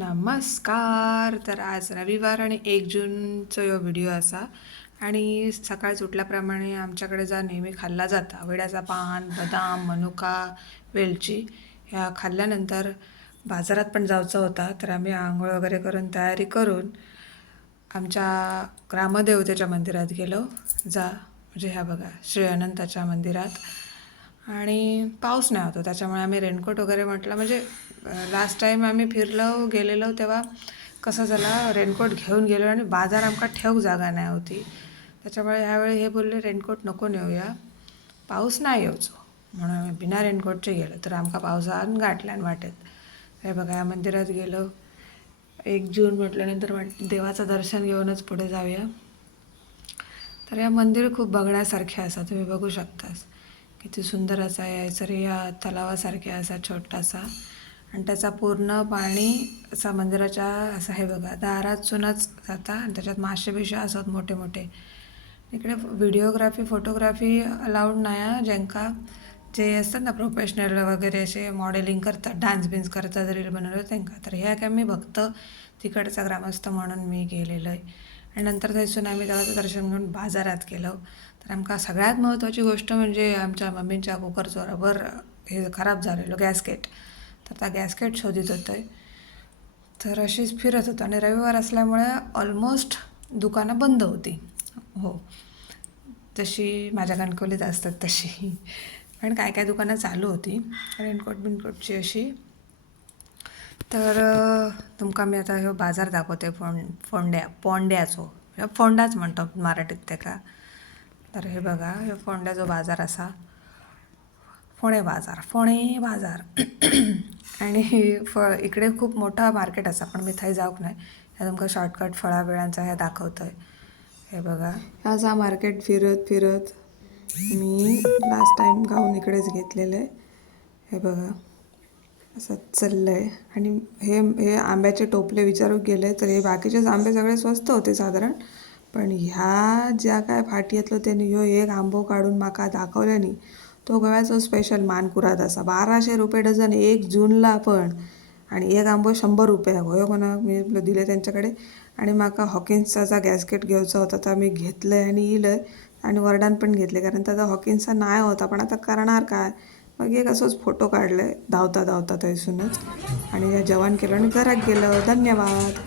नमस्कार. तर आज रविवार आणि 1 जूनचा ह्यो व्हिडिओ असा आणि सकाळी उठल्याप्रमाणे आमच्याकडे जा नेहमी खाल्ला जाता विड्याचा पान, बदाम, मनुका, वेलची ह्या खाल्ल्यानंतर बाजारात पण जायचं होता. तर आम्ही आंघोळ वगैरे करून तयारी करून आमच्या ग्रामदेवतेच्या मंदिरात गेलो. म्हणजे ह्या बघा श्री अनंताच्या मंदिरात. आणि पाऊस नाही होता त्याच्यामुळे आम्ही रेनकोट वगैरे म्हटलं म्हणजे लास्ट टाईम आम्ही गेलेलो तेव्हा कसं झालं, रेनकोट घेऊन गेलो आणि बाजार आमका ठेवूक जागा नाही होती. त्याच्यामुळे ह्यावेळी हे बोलले रेनकोट नको नेऊया, पाऊस नाही येऊचो, म्हणून आम्ही बिना रेनकोटचे गेलो. तर आमका पावसान गाठल्यान वाटेत. हे बघा या मंदिरात गेलो. 1 जून म्हटल्यानंतर देवाचं दर्शन घेऊनच पुढे जाऊया. तर या मंदिर खूप बघण्यासारखे असा, तुम्ही बघू शकतास किती सुंदर असा यायचं या तलावासारखे असा छोटासा. आणि त्याचा पूर्ण पाणी असा मंदिराच्या असं हे बघा दारातूनच जाता आणि त्याच्यात मासे बिशे असतात मोठे मोठे. इकडे व्हिडिओग्राफी फोटोग्राफी अलाउड नाही, ज्यांका जे असतात ना प्रोफेशनल वगैरे असे मॉडेलिंग करतात, डान्स बिन्स करतात, रील बनवलं त्यांना. तर ह्या काय मी भक्त तिकडचा ग्रामस्थ म्हणून मी गेलेलो आहे. आणि नंतर थंयसून आम्ही देवाचं दर्शन घेऊन बाजारात गेलो. तर आमका सगळ्यात महत्त्वाची गोष्ट म्हणजे आमच्या मम्मीच्या कुकरचं रबर हे खराब झालेलं गॅसकेट. तर त्या गॅसकेट शोधित होतं आहे. तर अशीच फिरत होतो आणि रविवार असल्यामुळे ऑलमोस्ट दुकानं बंद होती. हो, जशी माझ्या कणकवलीत असतात तशी. पण काय काय दुकानं चालू होती रेनकोट बिनकोटची अशी. तर तुमका मी आता ह्यो बाजार दाखवते फोंडाच म्हणतात मराठीत त्याका. तर हे बघा हे फोंड्याचो बाजार असा, फोणे बाजार आणि इकडे खूप मोठा मार्केट असा, पण मी थंय जाऊक नाही. ह्या तुमका शॉर्टकट फळा बिळांचा हे दाखवतोय. हे बघा ह्याचा मार्केट फिरत फिरत मी लास्ट टाईम गाऊन इकडेच घेतलेलं आहे. हे बघा असं चाललं आहे. आणि हे आंब्याचे टोपले विचारू गेले तर हे बाकीचेच आंबे सगळे स्वस्त होते साधारण, पण ह्या ज्या काय फाटीयातलो त्यांनी ह्यो एक आंबो काढून माका दाखवल्यानी तो गव्याचा स्पेशल मानकुराद असा 1200 रुपये डझन 1 जूनला पण. आणि एक आंबो 100 रुपये होय कोणा मी दिले त्यांच्याकडे. आणि माका हॉकिन्सचा गॅसकेट घ्यायचा होता तर मी घेतलं आहे आणि इलं आणि वरडान पण घेतले, कारण त्याचा हॉकिन्सचा नाही होता. पण आता करणार काय, मग एक असंच फोटो काढले धावता धावता थंयसूनच आणि या जवान केलं आणि घरात गेलं. धन्यवाद.